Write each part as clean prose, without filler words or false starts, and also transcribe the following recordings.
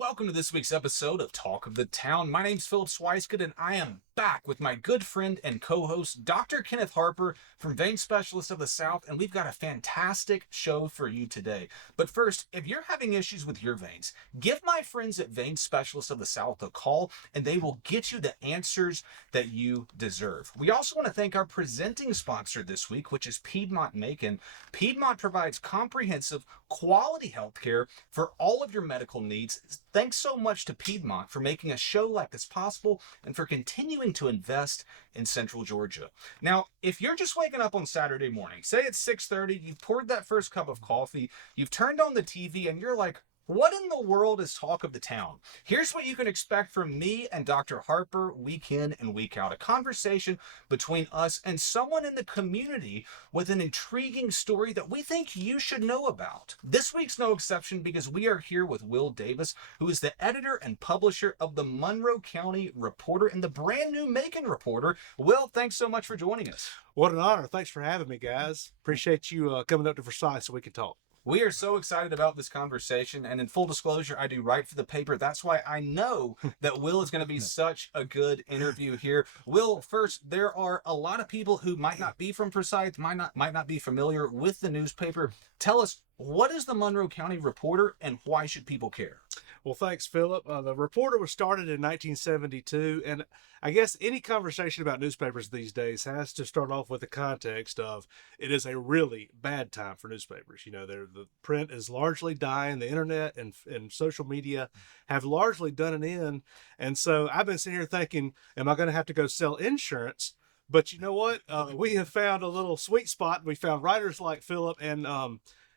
Welcome to this week's episode of Talk of the Town. My name's Philip Swicegood, and I am back with my good friend and co-host, Dr. Kenneth Harper from Vein Specialists of the South, and we've got a fantastic show for you today. But first, if you're having issues with your veins, give my friends at Vein Specialists of the South a call, and they will get you the answers that you deserve. We also want to thank our presenting sponsor this week, which is Piedmont Macon. Piedmont provides comprehensive, quality healthcare for all of your medical needs. Thanks so much to Piedmont for making a show like this possible and for continuing to invest in Central Georgia. Now, if you're just waking up on Saturday morning, say it's 6:30, you've poured that first cup of coffee, you've turned on the TV, and you're like, what in the world is Talk of the Town? Here's what you can expect from me and Dr. Harper week in and week out. A conversation between us and someone in the community with an intriguing story that we think you should know about. This week's no exception because we are here with Will Davis, who is the editor and publisher of the Monroe County Reporter and the brand new Macon Reporter. Will, thanks so much for joining us. What an honor. Thanks for having me, guys. Appreciate you coming up to Forsythia so we can talk. We are so excited about this conversation, and in full disclosure, I do write for the paper. That's why I know that Will is going to be such a good interview here. Will, first, there are a lot of people who might not be from Forsyth, might not be familiar with the newspaper. Tell us, what is the Monroe County Reporter, and why should people care? Well, thanks, Philip. The Reporter was started in 1972, and I guess any conversation about newspapers these days has to start off with the context of it is a really bad time for newspapers. You know, the print is largely dying. The internet and social media have largely done an end. And so I've been sitting here thinking, am I going to have to go sell insurance? But you know what? We have found a little sweet spot. We found writers like Philip, and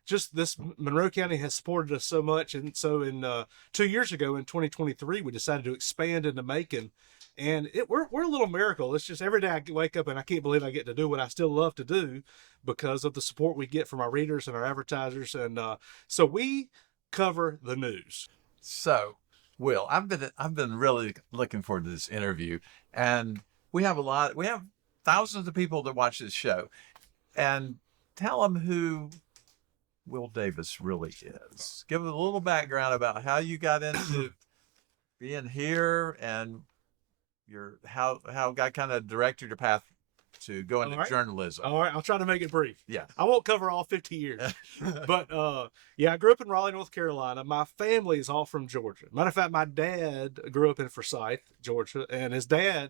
just this Monroe County has supported us so much. And so in 2 years ago, in 2023, we decided to expand into Macon. And we're a little miracle. It's just every day I wake up and I can't believe I get to do what I still love to do because of the support we get from our readers and our advertisers. And so we cover the news. So, Will, I've been really looking forward to this interview, and we have thousands of people that watch this show, and tell them who Will Davis really is. Give them a little background about how you got into being here and how God kind of directed your path to go into journalism. All right, I'll try to make it brief. Yeah. I won't cover all 50 years. But I grew up in Raleigh, North Carolina. My family is all from Georgia. Matter of fact, my dad grew up in Forsyth, Georgia, and his dad,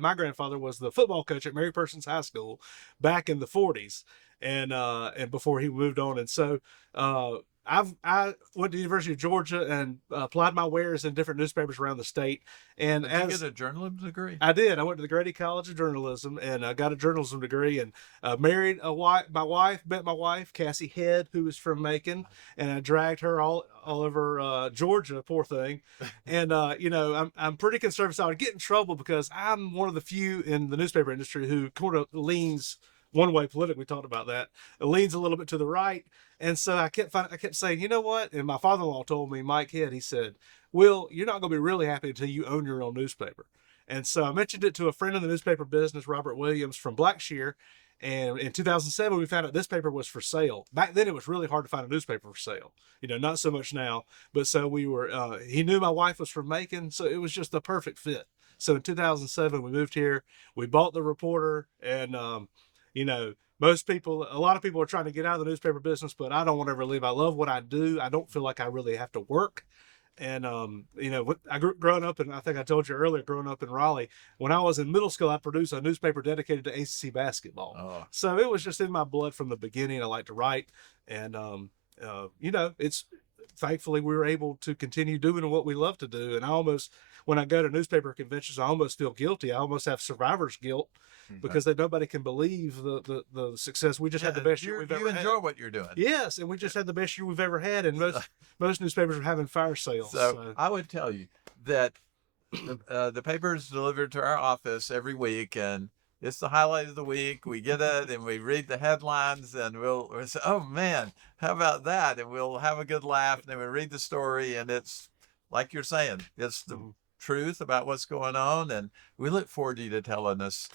my grandfather, was the football coach at Mary Persons High School back in the 40s. And before he moved on. And so I went to the University of Georgia and applied my wares in different newspapers around the state. And Did you get a journalism degree? I did. I went to the Grady College of Journalism, and I got a journalism degree, and met my wife, Cassie Head, who is from Macon, and I dragged her all over Georgia, poor thing. And I'm pretty conservative, so I would get in trouble because I'm one of the few in the newspaper industry who kind of leans one way politically. We talked about that. It leans a little bit to the right. And so I kept saying, you know what? And my father-in-law told me, Mike Head, he said, Will, you're not going to be really happy until you own your own newspaper. And so I mentioned it to a friend in the newspaper business, Robert Williams from Blackshear. And in 2007, we found out this paper was for sale. Back then, it was really hard to find a newspaper for sale. Not so much now. But so we were, he knew my wife was from Macon, so it was just the perfect fit. So in 2007, we moved here. We bought the Reporter, and a lot of people are trying to get out of the newspaper business, but I don't want to ever leave. I love what I do. I don't feel like I really have to work. And, growing up, and I think I told you earlier, growing up in Raleigh, when I was in middle school, I produced a newspaper dedicated to ACC basketball. Oh. So it was just in my blood from the beginning. I like to write. And, thankfully we were able to continue doing what we love to do. And when I go to newspaper conventions, I almost feel guilty. I almost have survivor's guilt because nobody can believe the success. We just had the best year we've ever had. You enjoy what you're doing. Yes, and we just had the best year we've ever had, and most newspapers are having fire sales. So I would tell you that the paper is delivered to our office every week, and it's the highlight of the week. We get it, and we read the headlines, and we'll say, oh, man, how about that? And we'll have a good laugh, and then we read the story, and it's like you're saying, it's the truth about what's going on, and we look forward to you telling us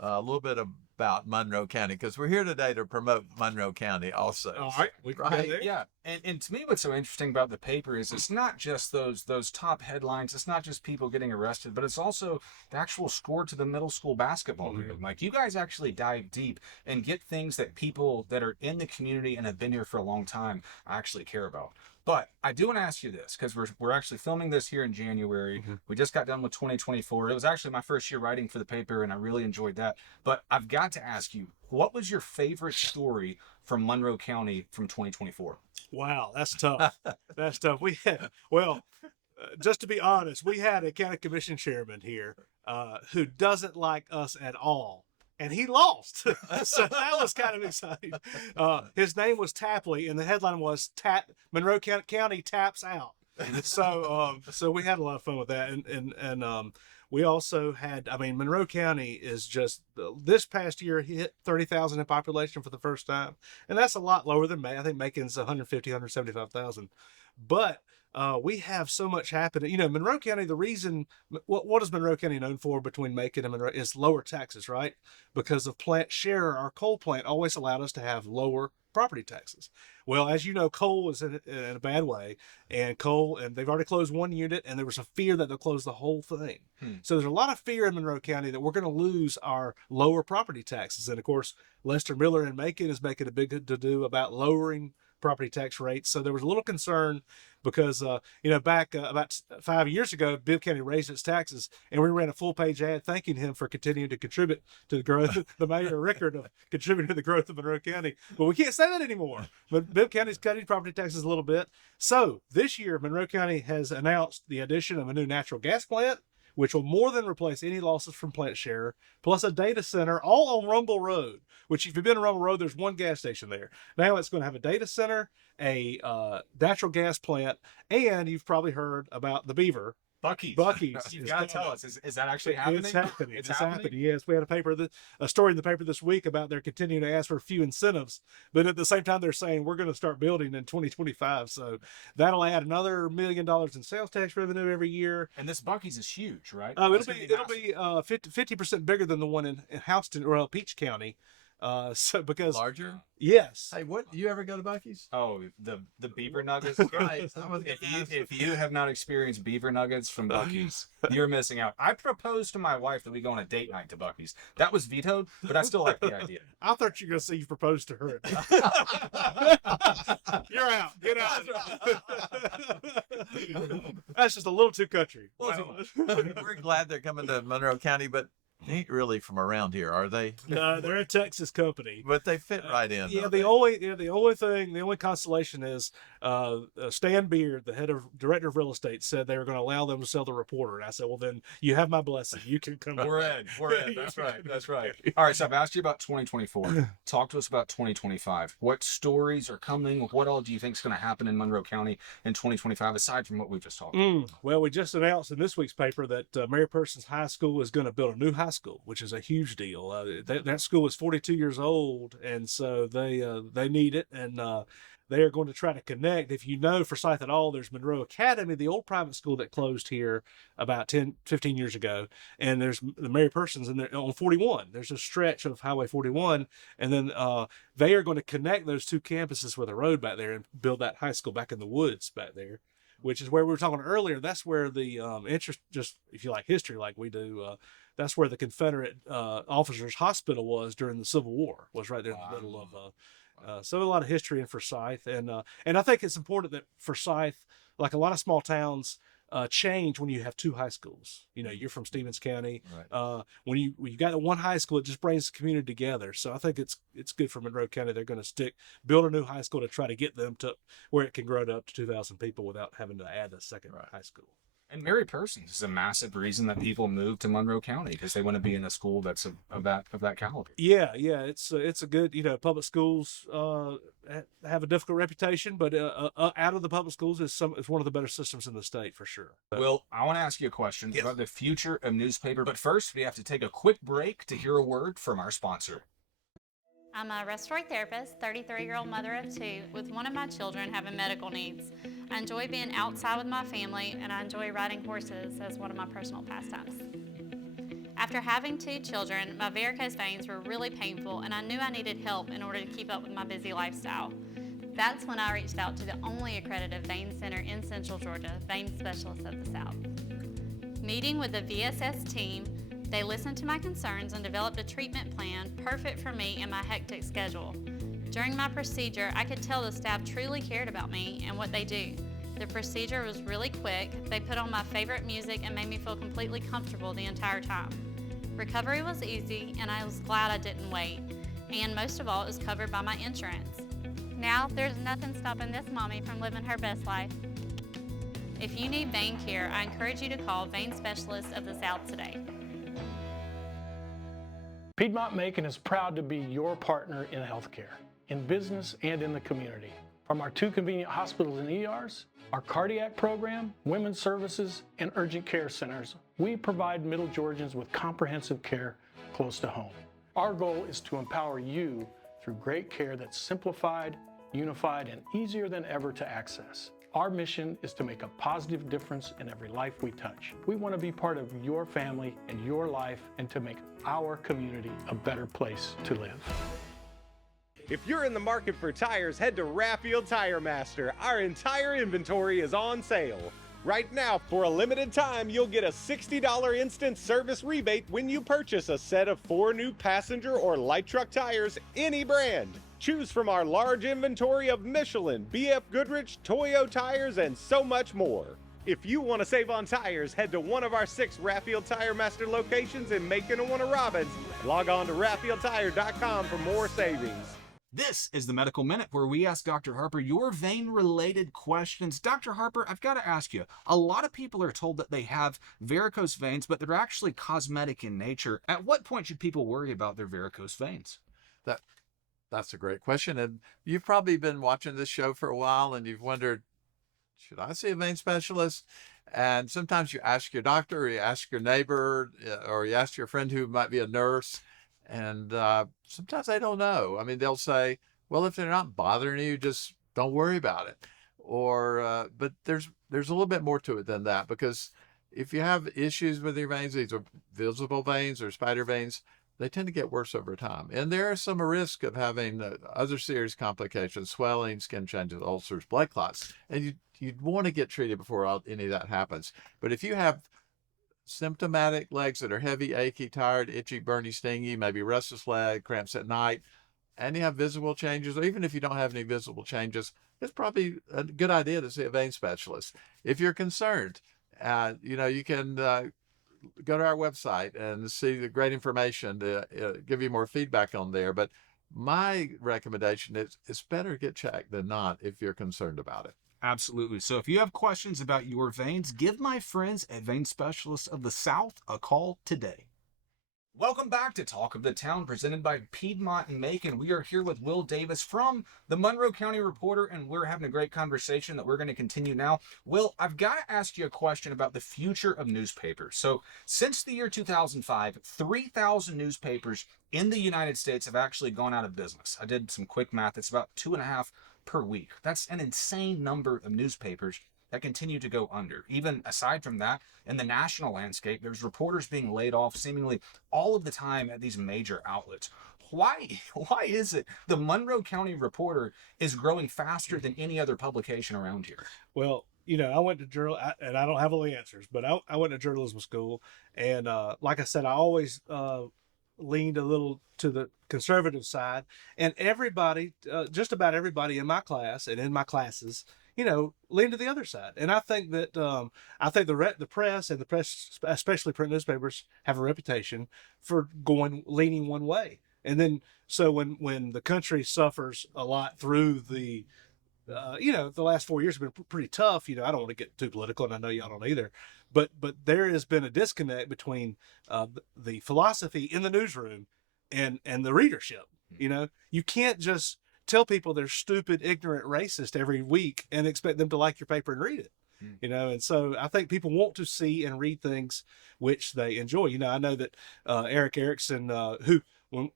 a little bit about Monroe County, because we're here today to promote Monroe County also. All right, we can go Right. there. Yeah, and to me, what's so interesting about the paper is it's not just those top headlines. It's not just people getting arrested, but it's also the actual score to the middle school basketball game. Like, you guys actually dive deep and get things that people that are in the community and have been here for a long time actually care about. But I do want to ask you this, because we're actually filming this here in January. We just got done with 2024. It was actually my first year writing for the paper, and I really enjoyed that. But I've got to ask you, what was your favorite story from Monroe County from 2024? Wow, that's tough. That's tough. We had, just to be honest, we had a county commission chairman here who doesn't like us at all. And he lost. So that was kind of exciting. His name was Tapley, and the headline was Monroe County taps out. So we had a lot of fun with that. And we also had, I mean, Monroe County is just, this past year hit 30,000 in population for the first time. And that's a lot lower than Macon. I think Macon's 150, 175,000. But we have so much happening. You know, Monroe County, the reason, what is Monroe County known for between Macon and Monroe is lower taxes, right? Because of plant share, our coal plant always allowed us to have lower property taxes. Well, as you know, coal is in a bad way, and they've already closed one unit, and there was a fear that they'll close the whole thing. So there's a lot of fear in Monroe County that we're going to lose our lower property taxes. And of course, Lester Miller in Macon is making a big to-do about lowering property tax rates. So there was a little concern because, back about 5 years ago, Bibb County raised its taxes, and we ran a full-page ad thanking him for continuing to contribute to the growth, the mayor record of contributing to the growth of Monroe County. But we can't say that anymore. But Bibb County's cutting property taxes a little bit. So this year, Monroe County has announced the addition of a new natural gas plant, which will more than replace any losses from plant share, plus a data center all on Rumble Road, which if you've been to Rumble Road, there's one gas station there. Now it's going to have a data center, a natural gas plant, and you've probably heard about the Beaver. Buc-ee's. You've is got to coming. tell us, is that actually happening? It's happening. It's It's happening? happening. Yes, we had a story in the paper this week about they're continuing to ask for a few incentives, but at the same time they're saying we're going to start building in 2025. So that'll add another $1 million in sales tax revenue every year. And this Buc-ee's is huge, right? It'll It's gonna be massive. 50% bigger than the one in Houston or Peach County. So because Larger? yes, Hey, what? You ever go to Buc-ee's? Oh, the beaver nuggets. Right. I was gonna ask. If you have not experienced beaver nuggets from Buc-ee's, you're missing out. I proposed to my wife that we go on a date night to Buc-ee's. That was vetoed, but I still like the idea. I thought you were going to say you proposed to her. You're out. Get out. That's just a little too country. We're glad they're coming to Monroe County, but they ain't really from around here, are they? No, they're a Texas company. But they fit right in. Yeah, don't the they? only consolation is Stan Beard, the director of real estate, said they were going to allow them to sell the Reporter, and I said, well, then you have my blessing. You can come. We're in. That's right. That's right. All right. So I've asked you about 2024. Talk to us about 2025. What stories are coming? What all do you think is going to happen in Monroe County in 2025, aside from what we've just talked about? Well, we just announced in this week's paper that Mary Persons High School is going to build a new high school, which is a huge deal. That school is 42 years old, and so they need it, and they are going to try to connect. If you know Forsyth at all, there's Monroe Academy, the old private school that closed here about 15 years ago, and there's the Mary Persons in there on 41. There's a stretch of Highway 41, and then they are going to connect those two campuses with a road back there and build that high school back in the woods back there, which is where we were talking earlier. That's where the interest, just if you like history like we do, that's where the Confederate officers' hospital was during the Civil War, was right there in the middle of. So a lot of history in Forsyth, and I think it's important that Forsyth, like a lot of small towns, change when you have two high schools. You know, you're from Stevens County. Right. When you got one high school, it just brings the community together. So I think it's good for Monroe County. They're going to build a new high school to try to get them to where it can grow to up to 2,000 people without having to add a second high school. And Mary Persons is a massive reason that people move to Monroe County, because they want to be in a school that's of that caliber. Yeah, it's a good, public schools have a difficult reputation, but out of the public schools is one of the better systems in the state for sure. Will, I want to ask you a question about the future of newspaper, but first we have to take a quick break to hear a word from our sponsor. I'm a respiratory therapist, 33-year-old mother of two, with one of my children having medical needs. I enjoy being outside with my family, and I enjoy riding horses as one of my personal pastimes. After having 2 children, my varicose veins were really painful and I knew I needed help in order to keep up with my busy lifestyle. That's when I reached out to the only accredited vein center in Central Georgia, Vein Specialists of the South. Meeting with the VSS team, they listened to my concerns and developed a treatment plan perfect for me and my hectic schedule. During my procedure, I could tell the staff truly cared about me and what they do. The procedure was really quick. They put on my favorite music and made me feel completely comfortable the entire time. Recovery was easy, and I was glad I didn't wait. And most of all, it was covered by my insurance. Now, there's nothing stopping this mommy from living her best life. If you need vein care, I encourage you to call Vein Specialists of the South today. Piedmont-Macon is proud to be your partner in healthcare, in business and in the community. From our 2 convenient hospitals and ERs, our cardiac program, women's services, and urgent care centers, we provide Middle Georgians with comprehensive care close to home. Our goal is to empower you through great care that's simplified, unified, and easier than ever to access. Our mission is to make a positive difference in every life we touch. We want to be part of your family and your life and to make our community a better place to live. If you're in the market for tires, head to Raffield Tire Master. Our entire inventory is on sale. Right now, for a limited time, you'll get a $60 instant service rebate when you purchase a set of 4 new passenger or light truck tires, any brand. Choose from our large inventory of Michelin, BF Goodrich, Toyo tires, and so much more. If you want to save on tires, head to one of our 6 Raffield Tire Master locations in Macon and Warner-Robins. Log on to RaffieldTire.com for more savings. This is the Medical Minute, where we ask Dr. Harper your vein-related questions. Dr. Harper, I've got to ask you, a lot of people are told that they have varicose veins, but they're actually cosmetic in nature. At what point should people worry about their varicose veins? That's a great question. And you've probably been watching this show for a while and you've wondered, should I see a vein specialist? And sometimes you ask your doctor or you ask your neighbor or you ask your friend who might be a nurse. And sometimes they don't know. I mean, they'll say, well, if they're not bothering you, just don't worry about it. Or, but there's a little bit more to it than that, because if you have issues with your veins, these are visible veins or spider veins, they tend to get worse over time. And there is some risk of having other serious complications, swelling, skin changes, ulcers, blood clots. And you'd want to get treated before any of that happens. But if you have symptomatic legs that are heavy, achy, tired, itchy, burny, stingy, maybe restless leg, cramps at night, and you have visible changes, or even if you don't have any visible changes, it's probably a good idea to see a vein specialist. If you're concerned, you can go to our website and see the great information to give you more feedback on there. But my recommendation is it's better to get checked than not if you're concerned about it. Absolutely. So if you have questions about your veins, give my friends at Vein Specialists of the South a call today. Welcome back to Talk of the Town, presented by Piedmont and Macon. We are here with Will Davis from the Monroe County Reporter, and we're having a great conversation that we're going to continue now. Will, I've got to ask you a question about the future of newspapers. So since the year 2005, 3,000 newspapers in the United States have actually gone out of business. I did some quick math. It's about 2.5 per week. That's an insane number of newspapers that continue to go under. Even aside from that, in the national landscape, there's reporters being laid off seemingly all of the time at these major outlets. Why is it the Monroe County Reporter is growing faster than any other publication around here? Well, I went to and I don't have all the answers, but I went to journalism school, and like I said, I always leaned a little to the conservative side, and everybody, just about everybody in my class and in my classes, lean to the other side. And I think that the press and the press, especially print newspapers, have a reputation for leaning one way. And then so when the country suffers a lot through the the last 4 years have been pretty tough. I don't want to get too political, and I know y'all don't either. But there has been a disconnect between the philosophy in the newsroom and the readership. You can't just tell people they're stupid, ignorant, racist every week and expect them to like your paper and read it. And so I think people want to see and read things which they enjoy. I know that Eric Erickson, who one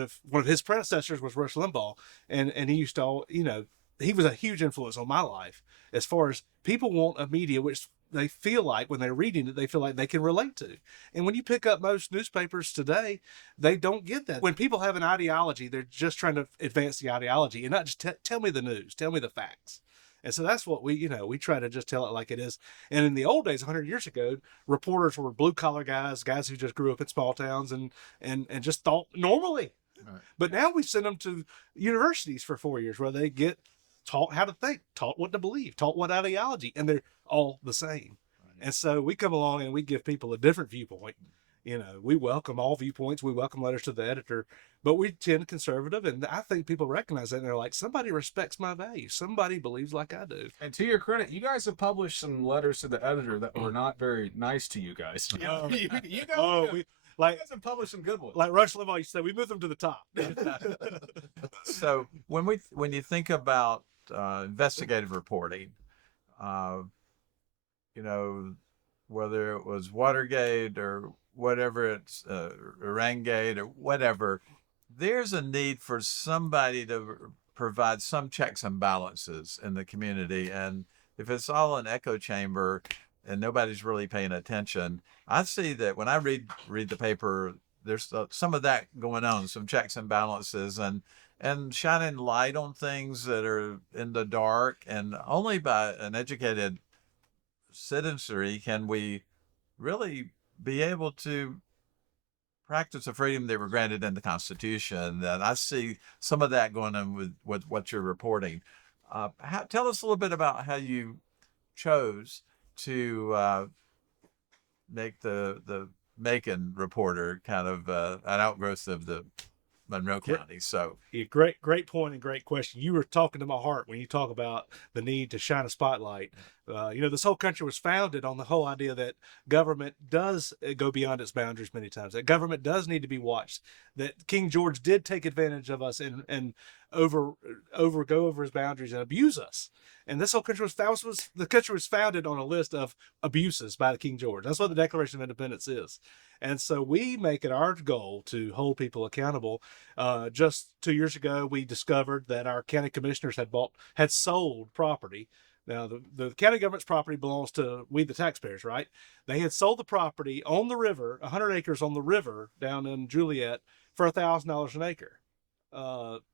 of his predecessors was Rush Limbaugh, and he used to he was a huge influence on my life as far as people want a media which they feel like when they're reading it, they feel like they can relate to. And when you pick up most newspapers today, they don't get that. When people have an ideology, they're just trying to advance the ideology and not just tell me the news, tell me the facts. And so that's what we try to just tell it like it is. And in the old days, 100 years ago, reporters were blue collar guys who just grew up in small towns and just thought normally. Right. But now we send them to universities for 4 years where they get taught how to think, taught what to believe, taught what ideology, and they're all the same. Right. And so we come along and we give people a different viewpoint. We welcome all viewpoints. We welcome letters to the editor, but we tend conservative. And I think people recognize that and they're like, somebody respects my values. Somebody believes like I do. And to your credit, you guys have published some letters to the editor that were not very nice to you guys. You guys have published some good ones. Like Rush Limbaugh used to say, we moved them to the top. So when you think about investigative reporting, whether it was Watergate or whatever, it's Irangate or whatever, there's a need for somebody to provide some checks and balances in the community. And if it's all an echo chamber and nobody's really paying attention, I see that when I read the paper, there's some of that going on, some checks and balances and shining light on things that are in the dark. And only by an educated citizenry can we really be able to practice the freedom they were granted in the Constitution. And I see some of that going on with what you're reporting. Tell us a little bit about how you chose to make the Macon Reporter kind of an outgrowth of the Monroe County. So yeah, great point and great question. You were talking to my heart when you talk about the need to shine a spotlight. This whole country was founded on the whole idea that government does go beyond its boundaries many times, that government does need to be watched, that King George did take advantage of us and go over his boundaries and abuse us. And this whole country the country was founded on a list of abuses by the King George. That's what the Declaration of Independence is. And so we make it our goal to hold people accountable. Just 2 years ago, we discovered that our county commissioners had sold property. Now, the county government's property belongs to we, the taxpayers, right? They had sold the property on the river, 100 acres on the river down in Juliet, for $1,000 an acre.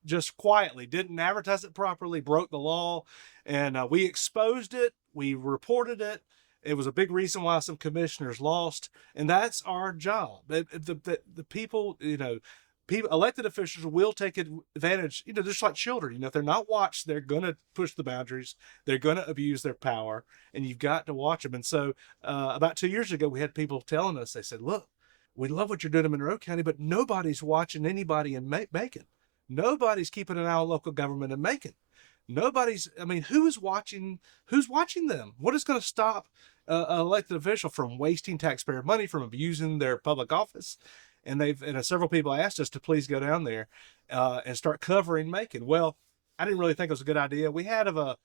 Just quietly, didn't advertise it properly, broke the law, and we exposed it. We reported it. It was a big reason why some commissioners lost, and that's our job. The people, elected officials will take advantage, just like children. If they're not watched, they're going to push the boundaries. They're going to abuse their power, and you've got to watch them. And so about 2 years ago, we had people telling us, they said, look, we love what you're doing in Monroe County, but nobody's watching anybody in Macon. Nobody's keeping an eye on local government in Macon. Who's watching them? What is going to stop an elected official from wasting taxpayer money, from abusing their public office? And several people asked us to please go down there and start covering Macon. Well, I didn't really think it was a good idea. We had a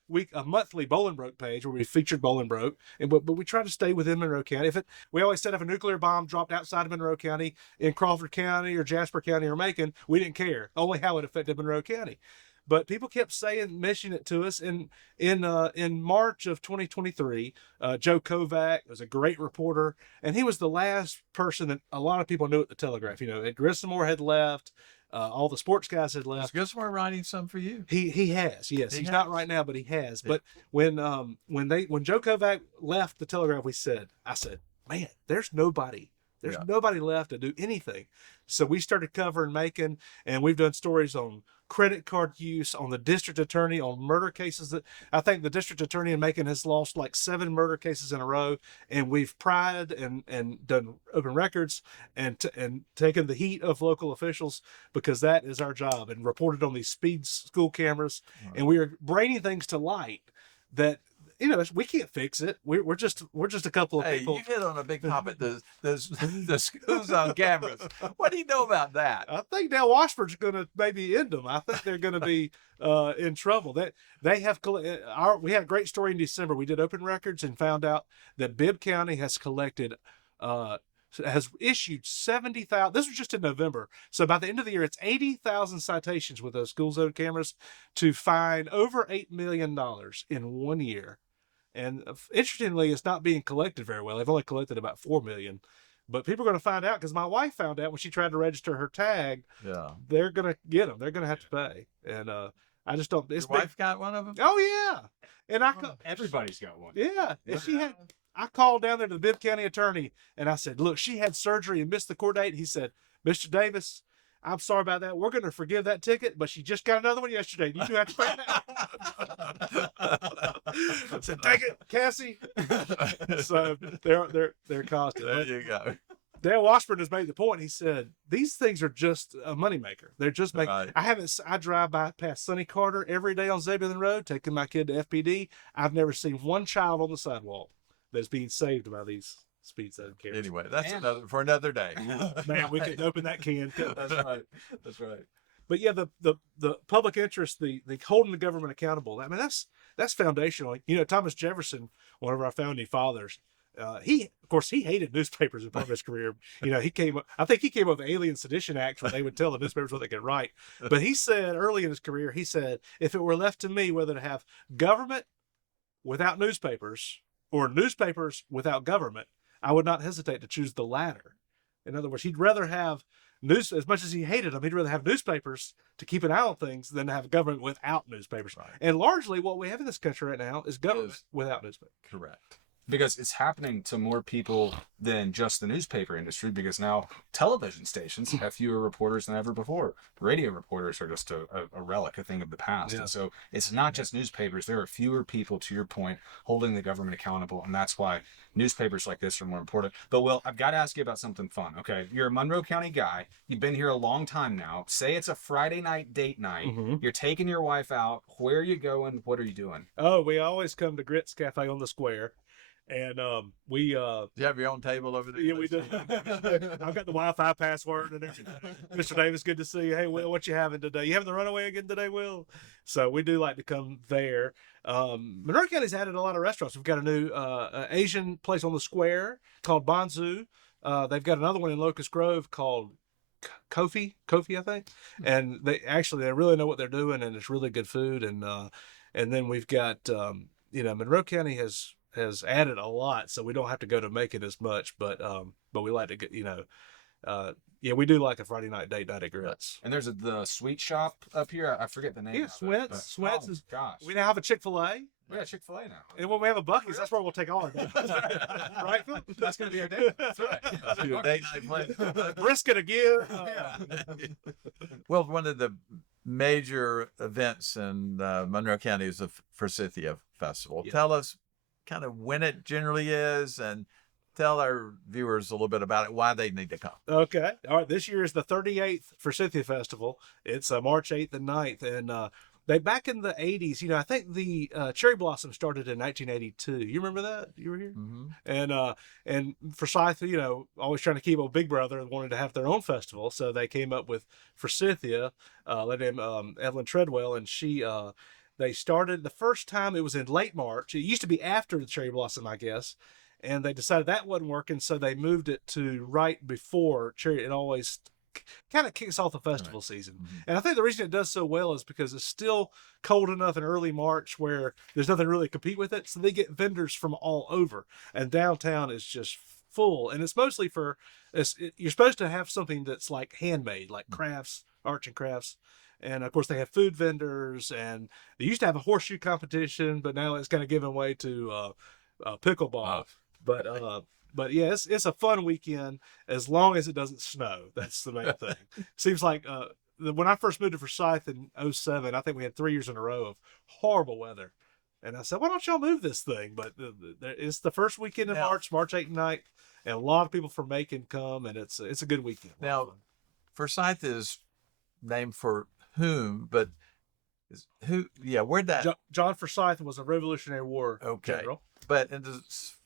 monthly Bolingbroke page where we featured Bolingbroke, but we tried to stay within Monroe County. We always said if a nuclear bomb dropped outside of Monroe County, in Crawford County or Jasper County or Macon, we didn't care. Only how it affected Monroe County. But people kept mentioning it to us. In March of 2023, Joe Kovac was a great reporter, and he was the last person that a lot of people knew at the Telegraph. Ed Grissamore had left. All the sports guys had left. Is Grissamore writing some for you? He has, yes. He's not right now, but he has. Yeah. But when Joe Kovac left the Telegraph, I said, man, there's nobody. There's nobody left to do anything. So we started covering Macon, and we've done stories on credit card use, on the district attorney, on murder cases. That I think the district attorney in Macon has lost like 7 murder cases in a row, and we've pried and done open records and taken the heat of local officials, because that is our job, and reported on these speed school cameras. Right. And we are bringing things to light that we can't fix it. We're just a couple of people. You hit on a big topic. The schools on cameras. What do you know about that? I think now Washburn's going to maybe end them. I think they're going to be in trouble. They have we had a great story in December. We did open records and found out that Bibb County has collected. Has issued 70,000. This was just in November. So by the end of the year, it's 80,000 citations with those school zone cameras to fine over $8 million in 1 year. And interestingly, it's not being collected very well. They've only collected about 4 million. But people are going to find out because my wife found out when she tried to register her tag. Yeah. They're going to get them. They're going to have to pay. And I just don't. Your wife got one of them? Oh yeah. And Everybody's got one. yeah. And she had. I called down there to the Bibb County attorney and I said, look, she had surgery and missed the court date. He said, Mr. Davis, I'm sorry about that. We're going to forgive that ticket, but she just got another one yesterday. You do have to pay that. I said, take it, Cassie. So they're costing. There you go. Dale Washburn has made the point. He said these things are just a moneymaker. They're just making. Right. I drive by past Sonny Carter every day on Zebulon Road, taking my kid to FPD. I've never seen one child on the sidewalk that's being saved by these speed zone cameras. Anyway, that's another day. Man, we could open that can. That's right. That's right. But yeah, the public interest, the holding the government accountable. I mean, that's foundational. You know, Thomas Jefferson, one of our founding fathers, he hated newspapers in part of his career. You know, I think he came up with the Alien Sedition Act where they would tell the newspapers what they could write. But he said early in his career, he said, if it were left to me whether to have government without newspapers or newspapers without government, I would not hesitate to choose the latter. In other words, he'd rather have news, as much as he hated them, he'd rather have newspapers to keep an eye on things than to have government without newspapers. Right. And largely what we have in this country right now is government without newspapers. Correct. Because it's happening to more people than just the newspaper industry, because now television stations have fewer reporters than ever before. Radio reporters are just a relic, a thing of the past. Yeah. And so it's not just newspapers. There are fewer people, to your point, holding the government accountable. And that's why newspapers like this are more important. But Will, I've got to ask you about something fun. Okay. You're a Monroe County guy. You've been here a long time now. Say it's a Friday night date night. Mm-hmm. You're taking your wife out. Where are you going? What are you doing? Oh, we always come to Grits Cafe on the Square. And Do you have your own table over there? yeah, we do. I've got the Wi-Fi password and everything. Mr. Davis, good to see you. Hey, Will, what you having today? You having the runaway again today, Will? So we do like to come there. Monroe County's added a lot of restaurants. We've got a new Asian place on the Square called Bonzu. They've got another one in Locust Grove called Kofi, I think. And they really know what they're doing, and it's really good food. And then we've got Monroe County has added a lot, so we don't have to go to Macon as much, but we like to get, we do like a Friday night date night at Grits. And there's the sweet shop up here. I forget the name. Yeah, of it, Sweats is. Gosh. We now have a Chick-fil-A, Yeah, Chick-fil-A now. and when we have a Buc-ee's, that's where we'll take all our dates. Right, Phil? That's going to be our day. That's right. That's your date night plan. Brisket again. Well, one of the major events in Monroe County is the Forsythia Festival. Yeah. Tell us kind of when it generally is, and tell our viewers a little bit about it, why they need to come. Okay. All right. This year is the 38th Forsythia Festival. It's March 8th and 9th. And they back in the 80s, I think the Cherry Blossom started in 1982. You remember that? You were here? Mm-hmm. And Forsythia, always trying to keep up Big Brother, wanted to have their own festival. So they came up with Forsythia, led named Evelyn Treadwell, and she... They started the first time, it was in late March. It used to be after the Cherry Blossom, I guess. And they decided that wasn't working, so they moved it to right before Cherry. It always kind of kicks off the festival season. Mm-hmm. And I think the reason it does so well is because it's still cold enough in early March where there's nothing really to compete with it. So they get vendors from all over. And downtown is just full. And it's mostly you're supposed to have something that's like handmade, like crafts, arts and crafts. And of course, they have food vendors, and they used to have a horseshoe competition, but now it's kind of given way to pickleball. But yeah, it's a fun weekend as long as it doesn't snow. That's the main thing. Seems like when I first moved to Forsyth in 2007, I think we had 3 years in a row of horrible weather. And I said, why don't y'all move this thing? But it's the first weekend in March 8th and 9th, and a lot of people from Macon come, and it's a good weekend. Now, Forsyth is named for whom, but where'd that? John Forsyth was a Revolutionary War general. But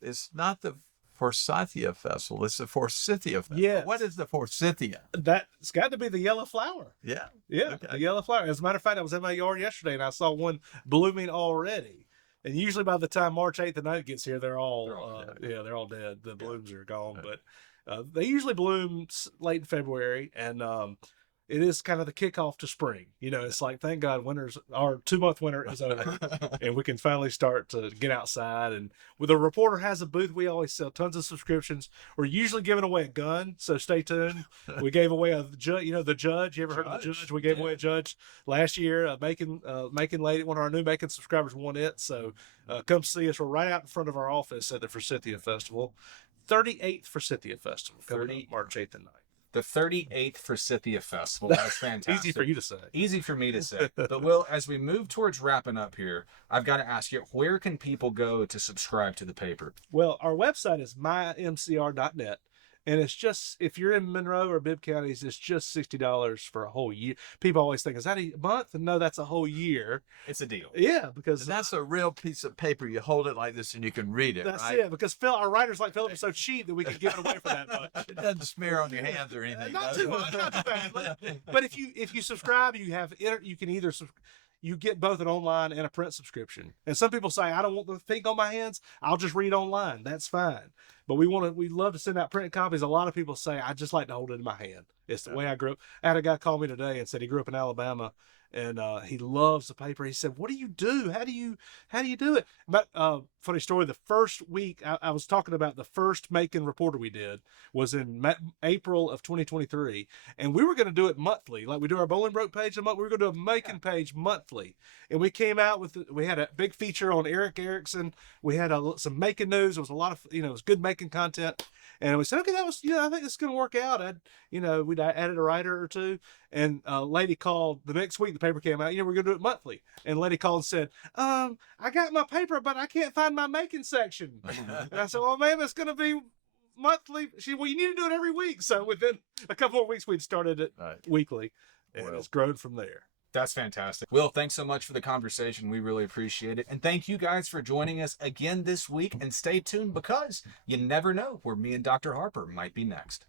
it's not the Forsythia Festival, it's the Forsythia Festival. Yes. What is the Forsythia? That's got to be the yellow flower. Yeah. Yeah, Okay. the yellow flower. As a matter of fact, I was in my yard yesterday and I saw one blooming already. And usually by the time March 8th and 9th gets here, they're all dead. The blooms are gone. But they usually bloom late in February. And it is kind of the kickoff to spring. You know, it's like, thank God our 2-month winter is over and we can finally start to get outside. And with the Reporter has a booth, we always sell tons of subscriptions. We're usually giving away a gun, so stay tuned. We gave away a judge. You know, the Judge. You ever heard of the Judge? We gave away a Judge last year. Macon lady, one of our new Macon subscribers won it. So come see us. We're right out in front of our office at the Forsythia Festival. 38th Forsythia Festival, coming up March 8th and 9th. The 38th Forsythia Festival. That's fantastic. Easy for you to say. Easy for me to say. But Will, as we move towards wrapping up here, I've got to ask you, where can people go to subscribe to the paper? Well, our website is mymcr.net. And it's just, if you're in Monroe or Bibb counties, it's just $60 for a whole year. People always think, is that a month? And no, that's a whole year. It's a deal. Yeah, because And that's a real piece of paper. You hold it like this and you can read it, that's right? it. Because our writers like Philip are so cheap that we can give it away for that much. It doesn't smear on your hands or anything. Not does too it? much, not too bad. But if you subscribe, you can either you get both an online and a print subscription. And some people say, I don't want the thing on my hands. I'll just read online. That's fine. But we love to send out print copies. A lot of people say, I just like to hold it in my hand. It's the way I grew up. I had a guy call me today and said he grew up in Alabama and he loves the paper. He said, what do you do? How do you do it? But funny story, the first week I was talking about the first Macon Reporter we did was in April of 2023. And we were going to do it monthly. Like we do our Bolingbroke page a month. We were going to do a Macon page monthly. And we came out we had a big feature on Eric Erickson. We had some Macon news. It was a lot of, it was good Macon content. And we said, okay, that was, I think it's going to work out. We'd added a writer or two. And a lady called the next week, the paper came out, we're going to do it monthly. And a lady called and said, I got my paper, but I can't find my Macon section. And I said, well, ma'am, it's going to be monthly. Well, you need to do it every week. So within a couple of weeks, we'd started it weekly. And it's grown from there. That's fantastic. Will, thanks so much for the conversation. We really appreciate it. And thank you guys for joining us again this week. And stay tuned because you never know where me and Dr. Harper might be next.